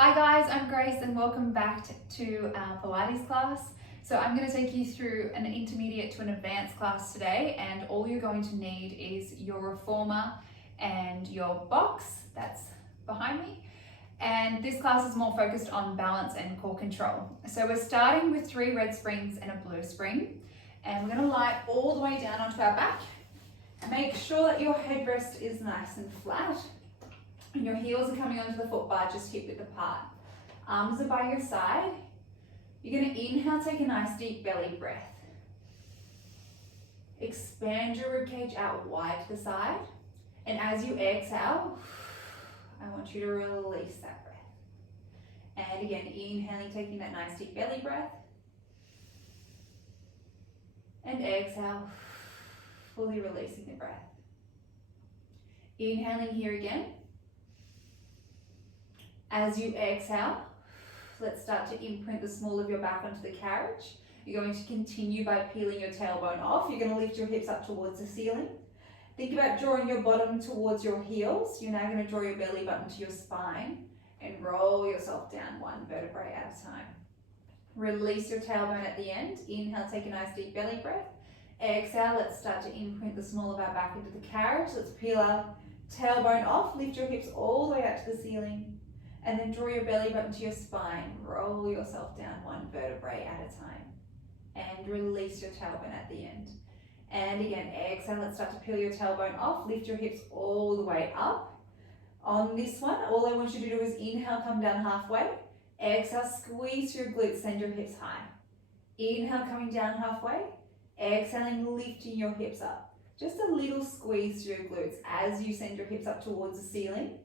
Hi guys, I'm Grace and welcome back to our Pilates class. So I'm going to take you through an intermediate to an advanced class today, and all you're going to need is your reformer and your box that's behind me. And this class is more focused on balance and core control. So we're starting with 3 red springs and a blue spring, and we're going to lie all the way down onto our back. Make sure that your headrest is nice and flat. And your heels are coming onto the foot bar, just hip width apart. Arms are by your side. You're going to inhale, take a nice deep belly breath. Expand your ribcage out wide to the side. And as you exhale, I want you to release that breath. And again, inhaling, taking that nice deep belly breath. And exhale, fully releasing the breath. Inhaling here again. As you exhale, let's start to imprint the small of your back onto the carriage. You're going to continue by peeling your tailbone off. You're going to lift your hips up towards the ceiling. Think about drawing your bottom towards your heels. You're now going to draw your belly button to your spine and roll yourself down 1 vertebrae at a time. Release your tailbone at the end. Inhale, take a nice deep belly breath. Exhale, let's start to imprint the small of our back into the carriage. Let's peel our tailbone off. Lift your hips all the way out to the ceiling. And then draw your belly button to your spine. Roll yourself down 1 vertebrae at a time. And release your tailbone at the end. And again, exhale, let's start to peel your tailbone off. Lift your hips all the way up. On this one, all I want you to do is inhale, come down halfway. Exhale, squeeze your glutes, send your hips high. Inhale, coming down halfway. Exhaling, lifting your hips up. Just a little squeeze through your glutes as you send your hips up towards the ceiling.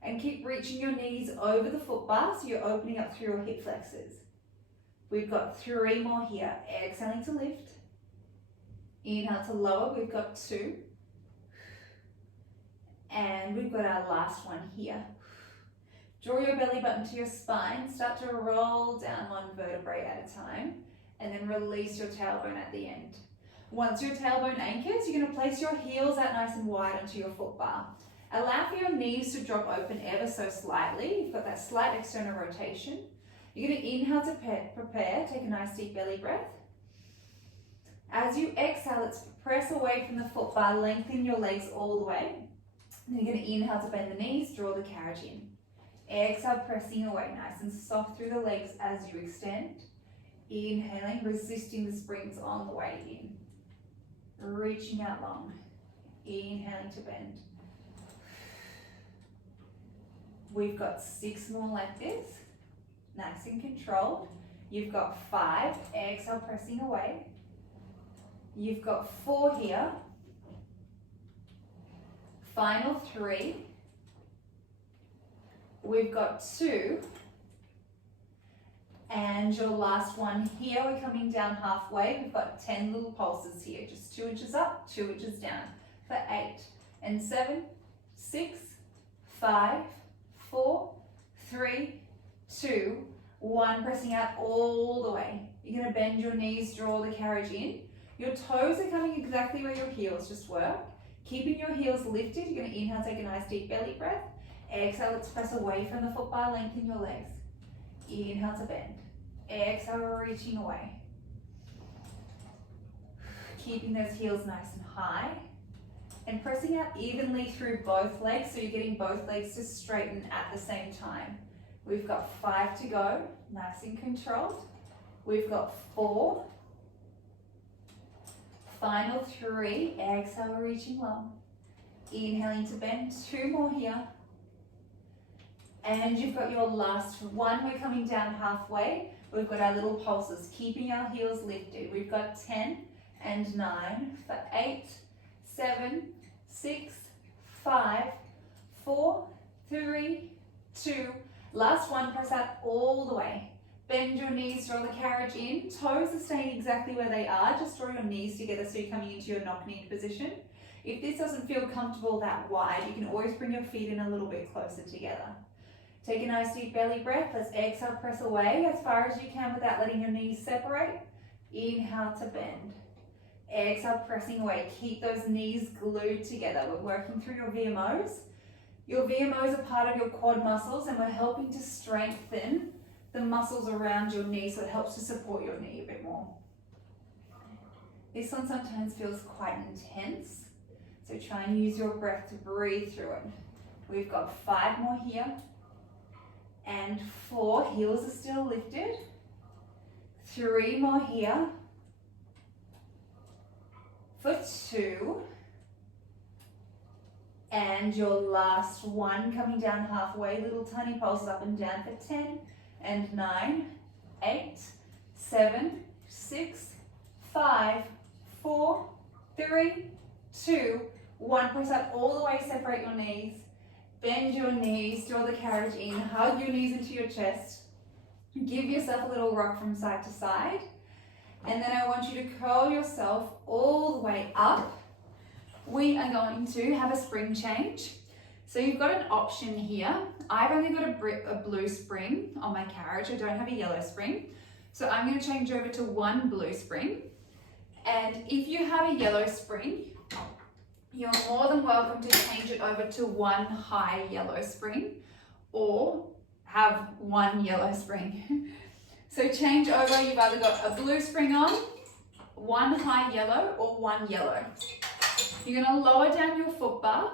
And keep reaching your knees over the foot bar so you're opening up through your hip flexors. We've got 3 more here. Exhaling to lift. Inhale to lower. We've got 2. And we've got our last one here. Draw your belly button to your spine. Start to roll down 1 vertebrae at a time. And then release your tailbone at the end. Once your tailbone anchors, you're going to place your heels out nice and wide onto your foot bar. Allow for your knees to drop open ever so slightly. You've got that slight external rotation. You're going to inhale to prepare. Take a nice deep belly breath. As you exhale, let's press away from the foot bar. Lengthen your legs all the way. And then you're going to inhale to bend the knees. Draw the carriage in. Exhale, pressing away. Nice and soft through the legs as you extend. Inhaling, resisting the springs on the way in. Reaching out long. Inhaling to bend. We've got 6 more like this, nice and controlled. You've got 5, exhale, pressing away. You've got 4 here. Final 3. We've got 2. And your last one here, we're coming down halfway. We've got 10 little pulses here, just 2 inches up, 2 inches down for 8 and 7, 6, 5, 4, 3, 2, 1, pressing out all the way. You're going to bend your knees, draw the carriage in. Your toes are coming exactly where your heels just were. Keeping your heels lifted, you're going to inhale, take a nice deep belly breath. Exhale, let's press away from the foot bar, lengthen your legs. Inhale to bend. Exhale, reaching away. Keeping those heels nice and high. And pressing out evenly through both legs, so you're getting both legs to straighten at the same time. We've got 5 to go, nice and controlled. We've got 4. Final 3, exhale, reaching long. Inhaling to bend, 2 more here. And you've got your last one, we're coming down halfway. We've got our little pulses, keeping our heels lifted. We've got 10 and 9 for 8, 7, 6, 5, 4, 3, 2. Last one, press out all the way. Bend your knees, draw the carriage in. Toes are staying exactly where they are. Just draw your knees together so you're coming into your knock-knee position. If this doesn't feel comfortable that wide, you can always bring your feet in a little bit closer together. Take a nice deep belly breath. Let's exhale, press away as far as you can without letting your knees separate. Inhale to bend. Exhale, pressing away. Keep those knees glued together. We're working through your VMOs. Your VMOs are part of your quad muscles, and we're helping to strengthen the muscles around your knee, so it helps to support your knee a bit more. This one sometimes feels quite intense, so try and use your breath to breathe through it. We've got 5 more here, and 4, heels are still lifted. 3 more here, for 2, and your last 1 coming down halfway, little tiny pulses up and down for 10, and 9, 8, 7, 6, 5, 4, 3, 2, 1. Press up all the way, separate your knees, bend your knees, draw the carriage in, hug your knees into your chest, give yourself a little rock from side to side, and then I want you to curl yourself all the way up. We are going to have a spring change. So you've got an option here. I've only got a blue spring on my carriage. I don't have a yellow spring. So I'm going to change over to 1 blue spring. And if you have a yellow spring, you're more than welcome to change it over to 1 high yellow spring, or have 1 yellow spring. So change over, you've either got a blue spring on, 1 high yellow, or 1 yellow. You're going to lower down your foot bar.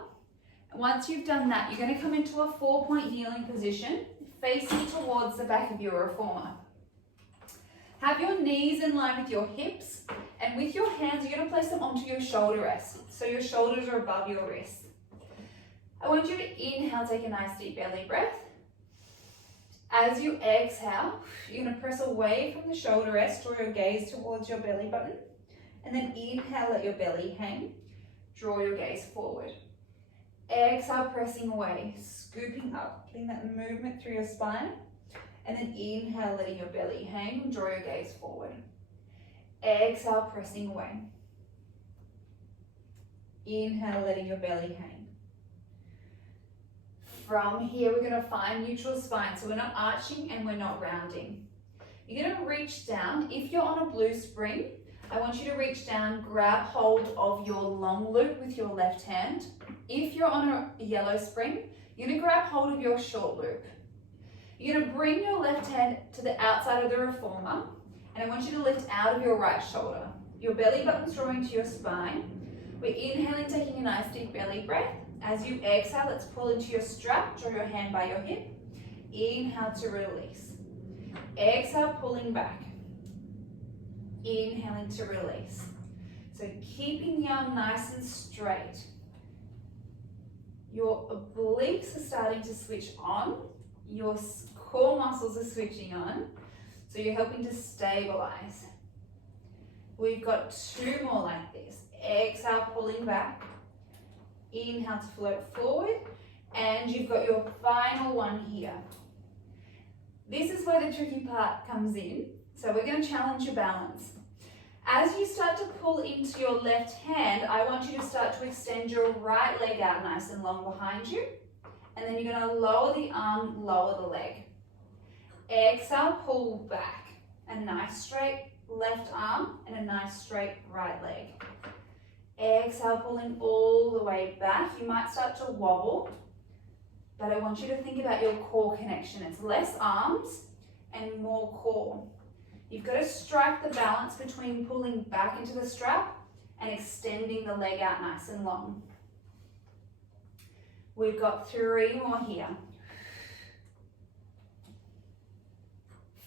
Once you've done that, you're going to come into a 4-point kneeling position, facing towards the back of your reformer. Have your knees in line with your hips, and with your hands, you're going to place them onto your shoulder rest, so your shoulders are above your wrists. I want you to inhale, take a nice deep belly breath. As you exhale, you're going to press away from the shoulder rest, draw your gaze towards your belly button, and then inhale, let your belly hang. Draw your gaze forward. Exhale, pressing away, scooping up, getting that movement through your spine. And then inhale, letting your belly hang, draw your gaze forward. Exhale, pressing away. Inhale, letting your belly hang. From here, we're going to find neutral spine. So we're not arching and we're not rounding. You're going to reach down. If you're on a blue spring, I want you to reach down, grab hold of your long loop with your left hand. If you're on a yellow spring, you're going to grab hold of your short loop. You're going to bring your left hand to the outside of the reformer, and I want you to lift out of your right shoulder. Your belly button's drawing to your spine. We're inhaling, taking a nice deep belly breath. As you exhale, let's pull into your strap, draw your hand by your hip. Inhale to release. Exhale, pulling back. Inhaling to release. So keeping the arm nice and straight. Your obliques are starting to switch on. Your core muscles are switching on. So you're helping to stabilize. We've got 2 more like this. Exhale, pulling back. Inhale to float forward. And you've got your final one here. This is where the tricky part comes in. So we're going to challenge your balance. As you start to pull into your left hand, I want you to start to extend your right leg out nice and long behind you. And then you're going to lower the arm, lower the leg. Exhale, pull back. A nice straight left arm and a nice straight right leg. Exhale, pulling all the way back. You might start to wobble, but I want you to think about your core connection. It's less arms and more core. You've got to strike the balance between pulling back into the strap and extending the leg out nice and long. We've got 3 more here.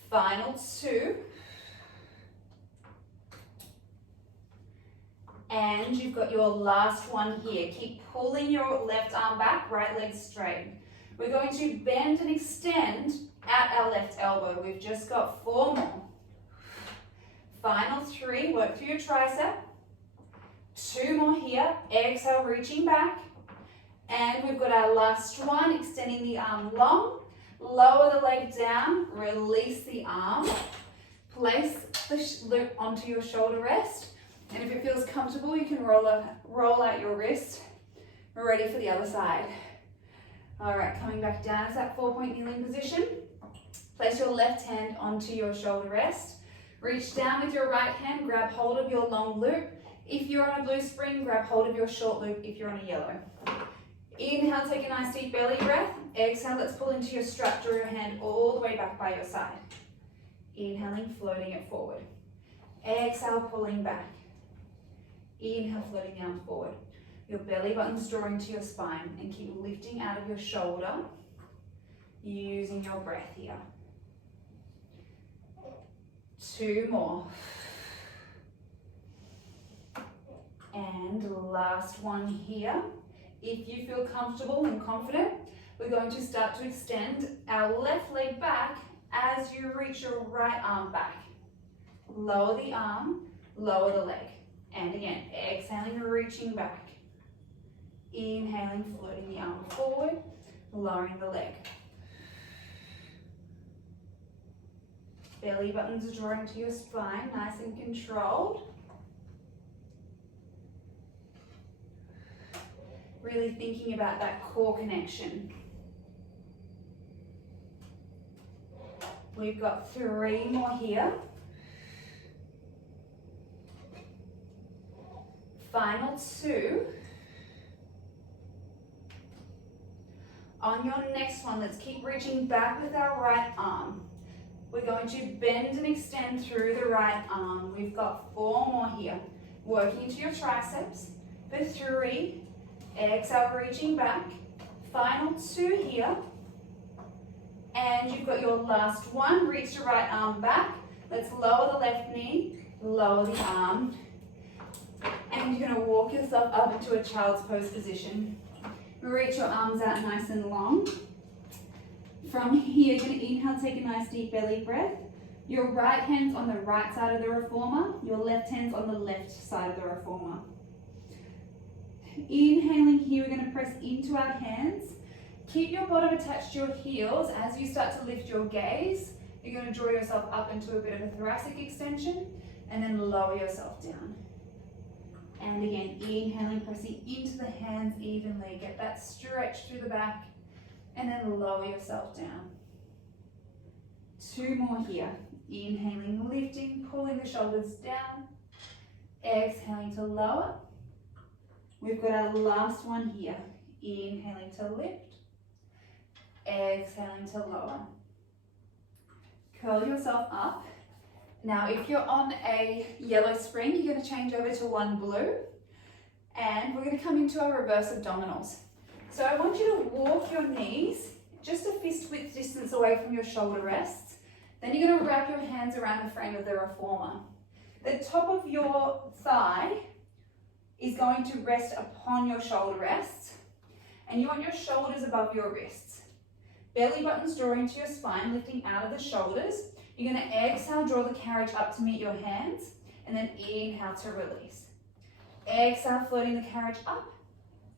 Final 2. And you've got your last one here. Keep pulling your left arm back, right leg straight. We're going to bend and extend at our left elbow. We've just got 4 more. Final 3, work through your tricep. 2 more here. Exhale, reaching back. And we've got our last one, extending the arm long. Lower the leg down, release the arm. Place the loop onto your shoulder rest. And if it feels comfortable, you can roll out your wrist. We're ready for the other side. All right, coming back down as that 4-point kneeling position. Place your left hand onto your shoulder rest. Reach down with your right hand, grab hold of your long loop. If you're on a blue spring, grab hold of your short loop if you're on a yellow. Inhale, take a nice deep belly breath. Exhale, let's pull into your strap, draw your hand all the way back by your side. Inhaling, floating it forward. Exhale, pulling back. Inhale, floating the arms forward. Your belly button's drawing to your spine and keep lifting out of your shoulder using your breath here. 2 more. And last one here. If you feel comfortable and confident, we're going to start to extend our left leg back as you reach your right arm back. Lower the arm, lower the leg. And again, exhaling, reaching back. Inhaling, floating the arm forward, lowering the leg. Belly buttons drawing to your spine, nice and controlled. Really thinking about that core connection. We've got 3 more here. Final 2. On your next one, let's keep reaching back with our right arm. We're going to bend and extend through the right arm. We've got 4 more here. Working into your triceps. For 3, exhale, reaching back. Final 2 here. And you've got your last one. Reach your right arm back. Let's lower the left knee, lower the arm. And you're going to walk yourself up into a child's pose position. Reach your arms out nice and long. From here, you're going to inhale, take a nice deep belly breath. Your right hand's on the right side of the reformer. Your left hand's on the left side of the reformer. Inhaling here, we're going to press into our hands. Keep your bottom attached to your heels. As you start to lift your gaze, you're going to draw yourself up into a bit of a thoracic extension and then lower yourself down. And again, inhaling, pressing into the hands evenly. Get that stretch through the back and then lower yourself down. 2 more here. Inhaling, lifting, pulling the shoulders down. Exhaling to lower. We've got our last one here. Inhaling to lift. Exhaling to lower. Curl yourself up. Now, if you're on a yellow spring, you're going to change over to one blue. And we're going to come into our reverse abdominals. So I want you to walk your knees just a fist width distance away from your shoulder rests. Then you're going to wrap your hands around the frame of the reformer. The top of your thigh is going to rest upon your shoulder rests. And you want your shoulders above your wrists. Belly buttons drawing to your spine, lifting out of the shoulders. You're going to exhale, draw the carriage up to meet your hands, and then inhale to release. Exhale, floating the carriage up,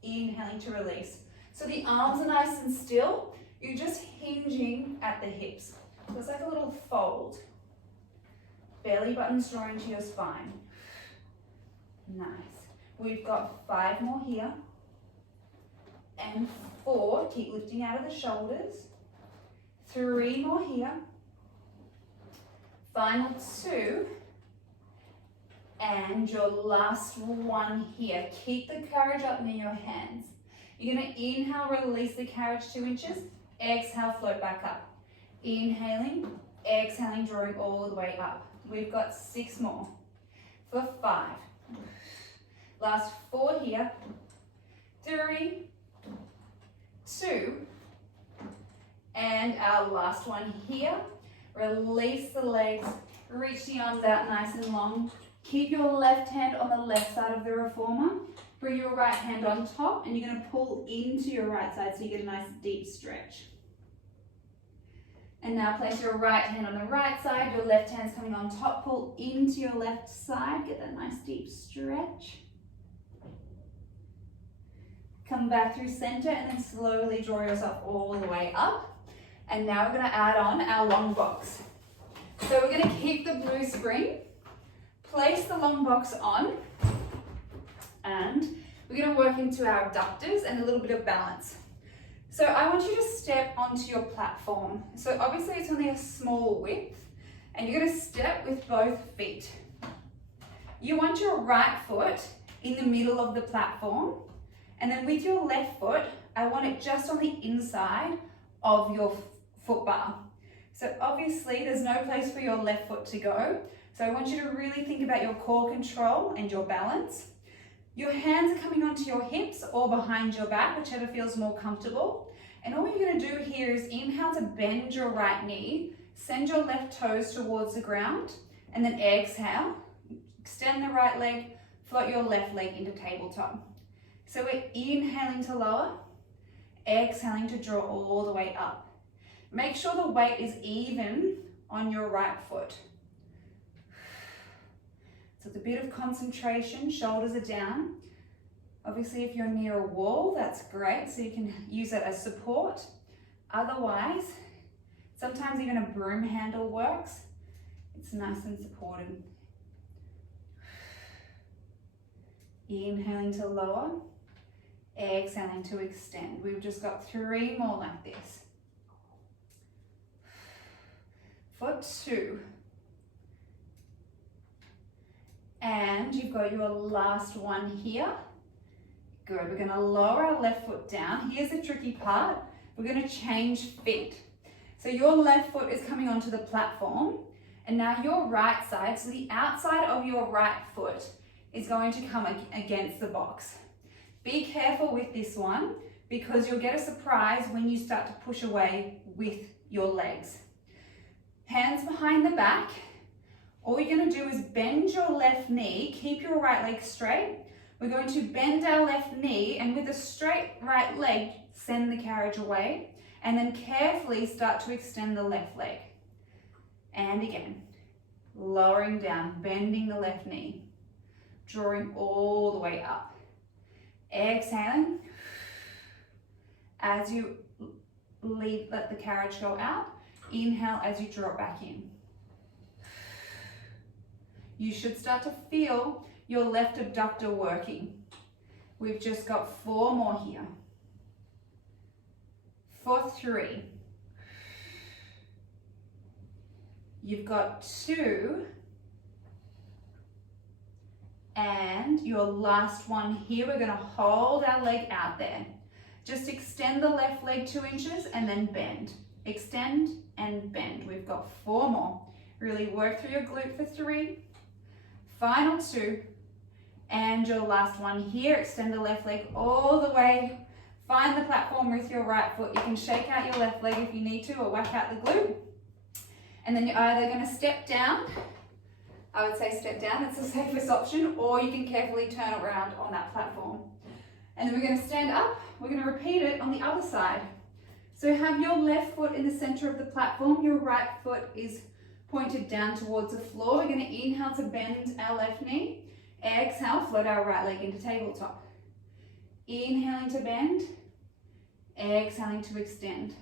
inhaling to release. So the arms are nice and still. You're just hinging at the hips. So it's like a little fold. Belly buttons drawing to your spine. Nice. We've got 5 more here. And 4, keep lifting out of the shoulders. 3 more here. Final 2, and your last one here. Keep the carriage up near your hands. You're going to inhale, release the carriage 2 inches. Exhale, float back up. Inhaling, exhaling, drawing all the way up. We've got 6 more. For 5. Last 4 here. 3, 2, and our last one here. Release the legs, reach the arms out nice and long. Keep your left hand on the left side of the reformer. Bring your right hand on top and you're going to pull into your right side so you get a nice deep stretch. And now place your right hand on the right side, your left hand's coming on top, pull into your left side, get that nice deep stretch. Come back through center and then slowly draw yourself all the way up. And now we're going to add on our long box. So we're going to keep the blue spring, place the long box on, and we're going to work into our abductors and a little bit of balance. So I want you to step onto your platform. So obviously it's only a small width, and you're going to step with both feet. You want your right foot in the middle of the platform, and then with your left foot I want it just on the inside of your foot bar. So obviously there's no place for your left foot to go. So I want you to really think about your core control and your balance. Your hands are coming onto your hips or behind your back, whichever feels more comfortable. And all you're going to do here is inhale to bend your right knee, send your left toes towards the ground, and then exhale, extend the right leg, float your left leg into tabletop. So we're inhaling to lower, exhaling to draw all the way up. Make sure the weight is even on your right foot. So it's a bit of concentration, shoulders are down. Obviously, if you're near a wall, that's great, so you can use it as support. Otherwise, sometimes even a broom handle works. It's nice and supported. Inhaling to lower, exhaling to extend. We've just got 3 more like this. For 2. And you've got your last one here. Good, we're gonna lower our left foot down. Here's the tricky part. We're gonna change feet. So your left foot is coming onto the platform, and now your right side, so the outside of your right foot is going to come against the box. Be careful with this one because you'll get a surprise when you start to push away with your legs. Hands behind the back. All you're going to do is bend your left knee, keep your right leg straight. We're going to bend our left knee and with a straight right leg, send the carriage away and then carefully start to extend the left leg. And again, lowering down, bending the left knee, drawing all the way up. Exhaling as you let the carriage go out. Inhale as you draw it back in. You should start to feel your left abductor working. We've just got 4 more here. For 3. You've got 2. And your last one here, we're going to hold our leg out there. Just extend the left leg 2 inches and then bend. Extend and bend. We've got 4 more. Really work through your glute for 3. Final 2. And your last one here. Extend the left leg all the way. Find the platform with your right foot. You can shake out your left leg if you need to or whack out the glute. And then you're either going to step down. I would say step down, it's the safest option, or you can carefully turn around on that platform. And then we're going to stand up, we're going to repeat it on the other side. So have your left foot in the center of the platform, your right foot is pointed down towards the floor. We're going to inhale to bend our left knee, exhale, float our right leg into tabletop. Inhaling to bend, exhaling to extend.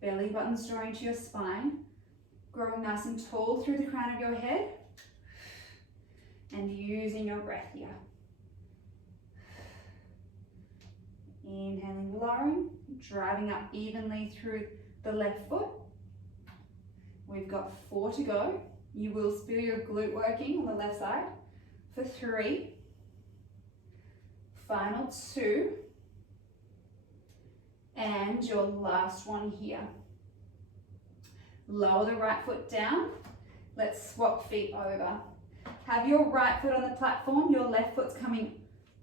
Belly buttons drawing to your spine. Growing nice and tall through the crown of your head and using your breath here. Inhaling, lowering, driving up evenly through the left foot. We've got 4 to go. You will feel your glute working on the left side. For 3. Final 2. And your last one here. Lower the right foot down. Let's swap feet over. Have your right foot on the platform, your left foot's coming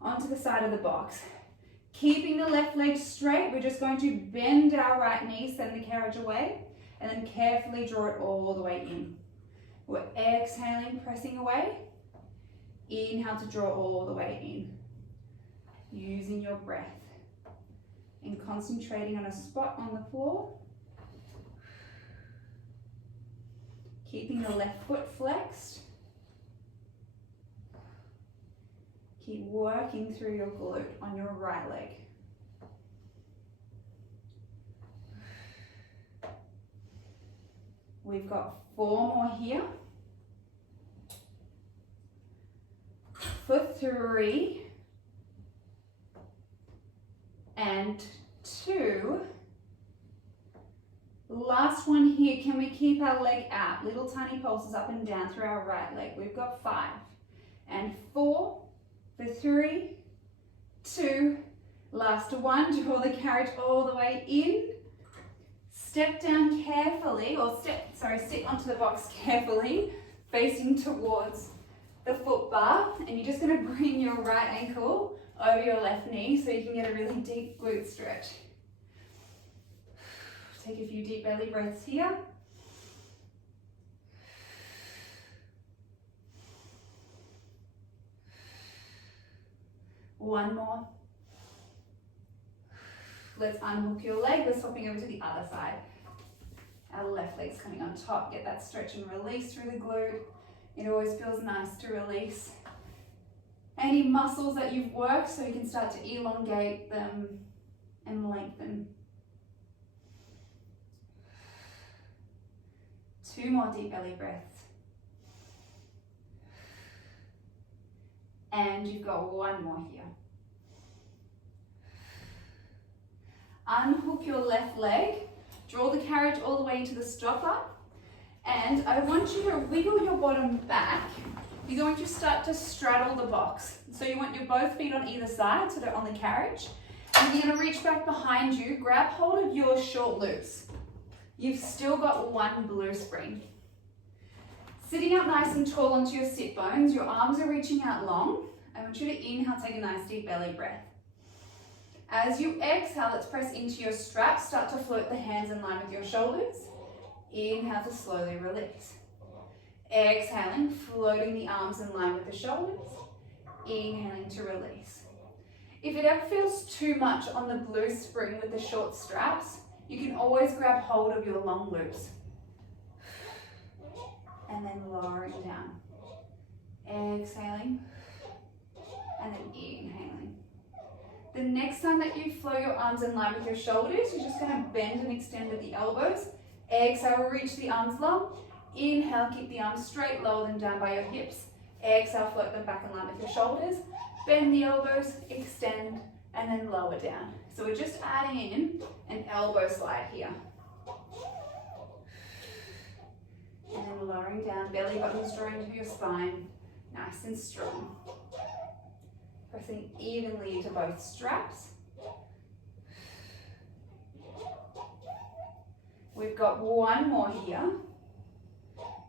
onto the side of the box. Keeping the left leg straight, we're just going to bend our right knee, send the carriage away, and then carefully draw it all the way in. We're exhaling, pressing away. Inhale to draw all the way in. Using your breath and concentrating on a spot on the floor. Keeping the left foot flexed. Keep working through your glute on your right leg. We've got 4 more here. For 3 and 2. Last one here, can we keep our leg out? Little tiny pulses up and down through our right leg. We've got 5 and 4 for 3 2, last 1. Draw the carriage all the way in. Step down carefully, or sit onto the box carefully, facing towards the foot bar, and you're just going to bring your right ankle over your left knee so you can get a really deep glute stretch. Take a few deep belly breaths here. One more. Let's unhook your leg. We're swapping over to the other side. Our left leg's coming on top. Get that stretch and release through the glute. It always feels nice to release any muscles that you've worked so you can start to elongate them and lengthen. 2 more deep belly breaths. And you've got 1 more here. Unhook your left leg, draw the carriage all the way into the stopper, and I want you to wiggle your bottom back. You're going to start to straddle the box. So you want your both feet on either side so they're on the carriage. And you're going to reach back behind you, grab hold of your short loops. You've still got 1 blue spring. Sitting up nice and tall onto your sit bones, your arms are reaching out long. I want you to inhale, take a nice deep belly breath. As you exhale, let's press into your straps. Start to float the hands in line with your shoulders. Inhale to slowly release. Exhaling, floating the arms in line with the shoulders. Inhaling to release. If it ever feels too much on the blue spring with the short straps, you can always grab hold of your long loops. And then lowering down. Exhaling. And then inhaling. The next time that you flow your arms in line with your shoulders, you're just going to bend and extend at the elbows. Exhale, reach the arms long. Inhale, keep the arms straight, lower them down by your hips. Exhale, float them back in line with your shoulders. Bend the elbows, extend, and then lower down. So we're just adding in an elbow slide here. And then lowering down, belly buttons drawing to your spine, nice and strong. Pressing evenly into both straps. We've got 1 more here.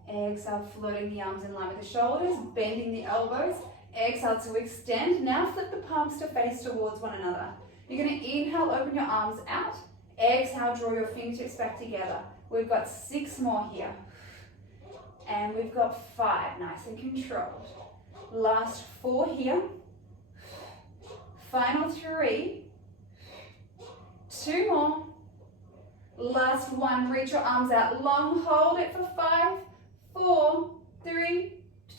Exhale, floating the arms in line with the shoulders, bending the elbows. Exhale to extend. Now flip the palms to face towards one another. You're going to inhale, open your arms out. Exhale, draw your fingertips back together. We've got 6 more here. And we've got 5, nice and controlled. Last 4 here. Final 3. 2 more. Last 1, reach your arms out long, hold it for 5, 4, 3,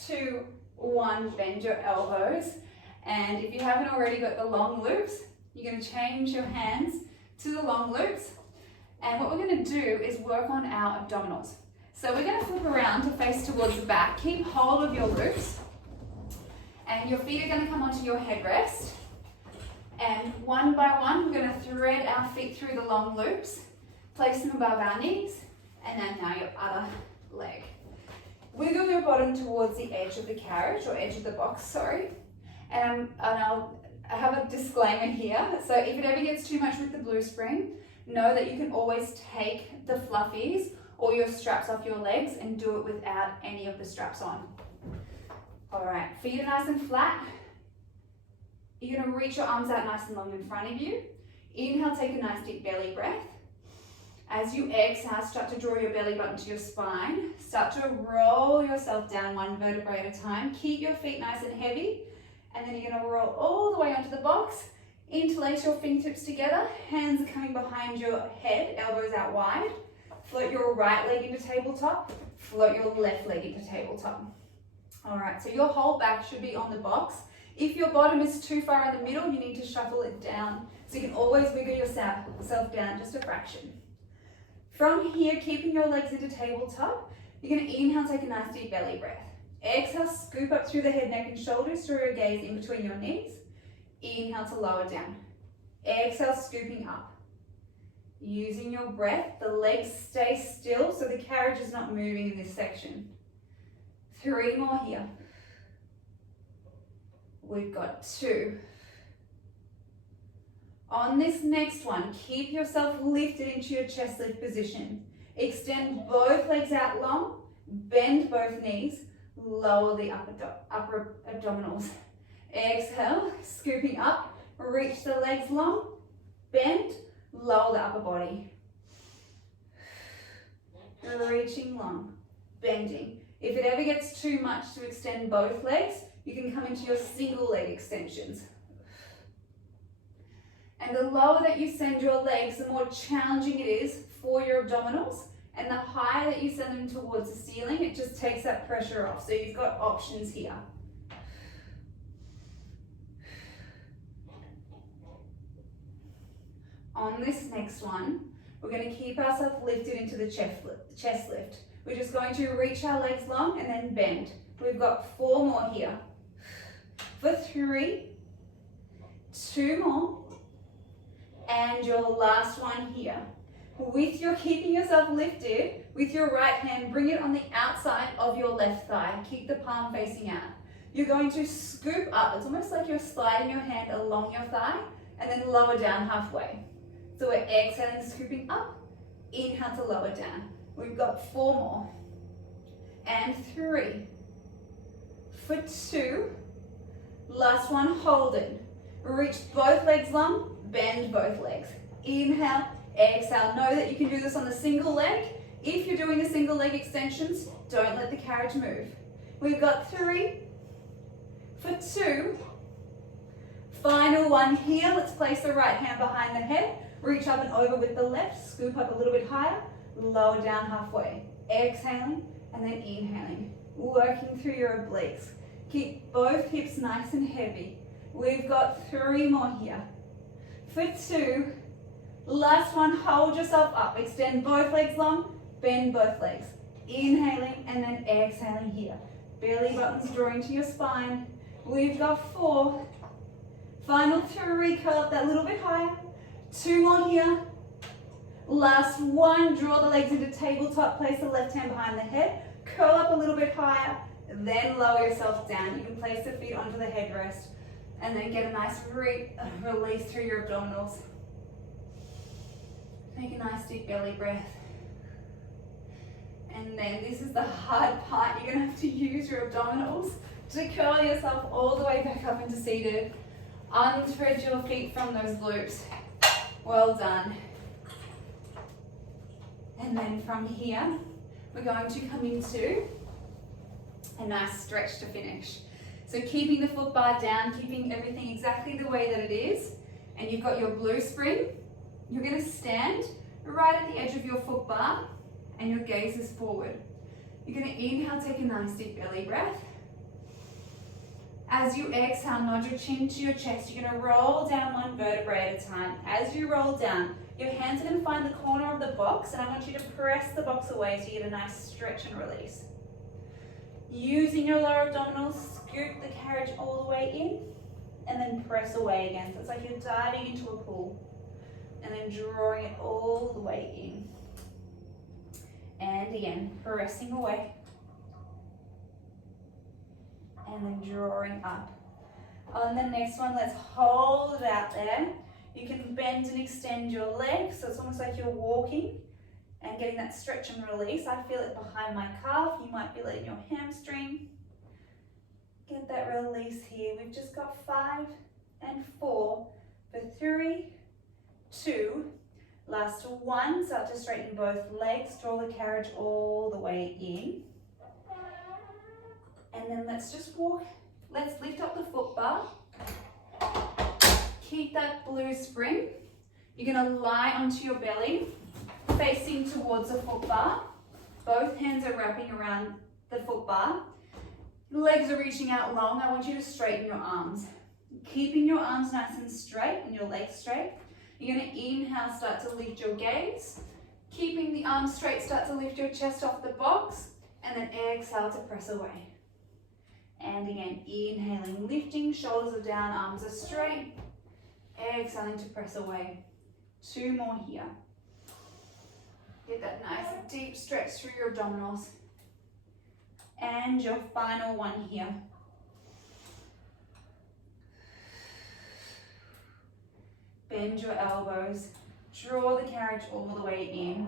2, 1. Bend your elbows. And if you haven't already got the long loops, you're going to change your hands to the long loops. And what we're going to do is work on our abdominals. So we're going to flip around to face towards the back. Keep hold of your loops. And your feet are going to come onto your headrest. And one by one, we're going to thread our feet through the long loops. Place them above our knees. And then now your other leg. Wiggle your bottom towards the edge of the carriage, or edge of the box, sorry. And I have a disclaimer here. So if it ever gets too much with the blue spring, know that you can always take the fluffies or your straps off your legs and do it without any of the straps on. All right, feet are nice and flat. You're going to reach your arms out nice and long in front of you. Inhale, take a nice deep belly breath. As you exhale, start to draw your belly button to your spine. Start to roll yourself down 1 vertebrae at a time. Keep your feet nice and heavy. And then you're going to roll all the way onto the box. Interlace your fingertips together. Hands are coming behind your head, elbows out wide. Float your right leg into tabletop. Float your left leg into tabletop. All right, so your whole back should be on the box. If your bottom is too far in the middle, you need to shuffle it down. So you can always wiggle yourself down just a fraction. From here, keeping your legs into tabletop, you're going to inhale, take a nice deep belly breath. Exhale, scoop up through the head, neck and shoulders, draw your gaze in between your knees. Inhale to lower down. Exhale, scooping up. Using your breath, the legs stay still so the carriage is not moving in this section. 3 more here. We've got 2, On this next one, keep yourself lifted into your chest lift position. Extend both legs out long, bend both knees, lower the upper abdominals. Exhale, scooping up, reach the legs long, bend, lower the upper body. Reaching long, bending. If it ever gets too much to extend both legs, you can come into your single leg extensions. And the lower that you send your legs, the more challenging it is for your abdominals. And the higher that you send them towards the ceiling, it just takes that pressure off. So you've got options here. On this next one, we're going to keep ourselves lifted into the chest lift. We're just going to reach our legs long and then bend. We've got 4 more here. For 3, 2 more, and your last one here. With your keeping yourself lifted, with your right hand, bring it on the outside of your left thigh. Keep the palm facing out. You're going to scoop up. It's almost like you're sliding your hand along your thigh and then lower down halfway. So we're exhaling, scooping up, inhale to lower down. We've got 4 more. And 3. For 2. Last one, hold it. Reach both legs long, bend both legs. Inhale, exhale. Know that you can do this on the single leg. If you're doing the single leg extensions, don't let the carriage move. We've got 3. For 2. Final one here. Let's place the right hand behind the head. Reach up and over with the left. Scoop up a little bit higher. Lower down halfway. Exhaling and then inhaling. Working through your obliques. Keep both hips nice and heavy. We've got 3 more here. For 2. Last one, hold yourself up. Extend both legs long. Bend both legs. Inhaling and then exhaling here. Belly buttons drawing to your spine. We've got 4. Final 3, curl up that little bit higher. 2 more here. Last one, draw the legs into tabletop. Place the left hand behind the head. Curl up a little bit higher. Then lower yourself down. You can place the feet onto the headrest. And then get a nice release through your abdominals. Make a nice deep belly breath. And then this is the hard part. You're going to have to use your abdominals to curl yourself all the way back up into seated. Unthread your feet from those glutes. Well done. And then from here, we're going to come into a nice stretch to finish. So keeping the foot bar down, keeping everything exactly the way that it is, and you've got your blue spring, you're going to stand right at the edge of your foot bar and your gaze is forward. You're going to inhale, take a nice deep belly breath. As you exhale, nod your chin to your chest. You're going to roll down 1 vertebrae at a time. As you roll down, your hands are going to find the corner of the box, and I want you to press the box away so you get a nice stretch and release. Using your lower abdominals, scoop the carriage all the way in, and then press away again. So it's like you're diving into a pool, and then drawing it all the way in. And again, pressing away. And then drawing up. On the next one, let's hold it out there. You can bend and extend your legs, so it's almost like you're walking and getting that stretch and release. I feel it behind my calf. You might feel it in your hamstring. Get that release here. We've just got 5 and 4 for 3, 2. Last 1. Start to straighten both legs. Draw the carriage all the way in. And then let's just walk. Let's lift up the foot bar. Keep that blue spring. You're going to lie onto your belly, facing towards the foot bar. Both hands are wrapping around the foot bar. Legs are reaching out long. I want you to straighten your arms. Keeping your arms nice and straight and your legs straight. You're going to inhale, start to lift your gaze. Keeping the arms straight, start to lift your chest off the box. And then exhale to press away. And again, inhaling, lifting, shoulders are down, arms are straight. Exhaling to press away. 2 more here. Get that nice deep stretch through your abdominals. And your final one here. Bend your elbows. Draw the carriage all the way in.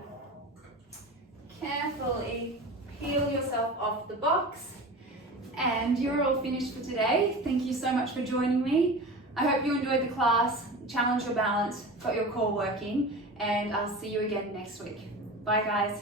Carefully peel yourself off the box. And you're all finished for today. Thank you so much for joining me. I hope you enjoyed the class, challenged your balance, got your core working, and I'll see you again next week. Bye guys.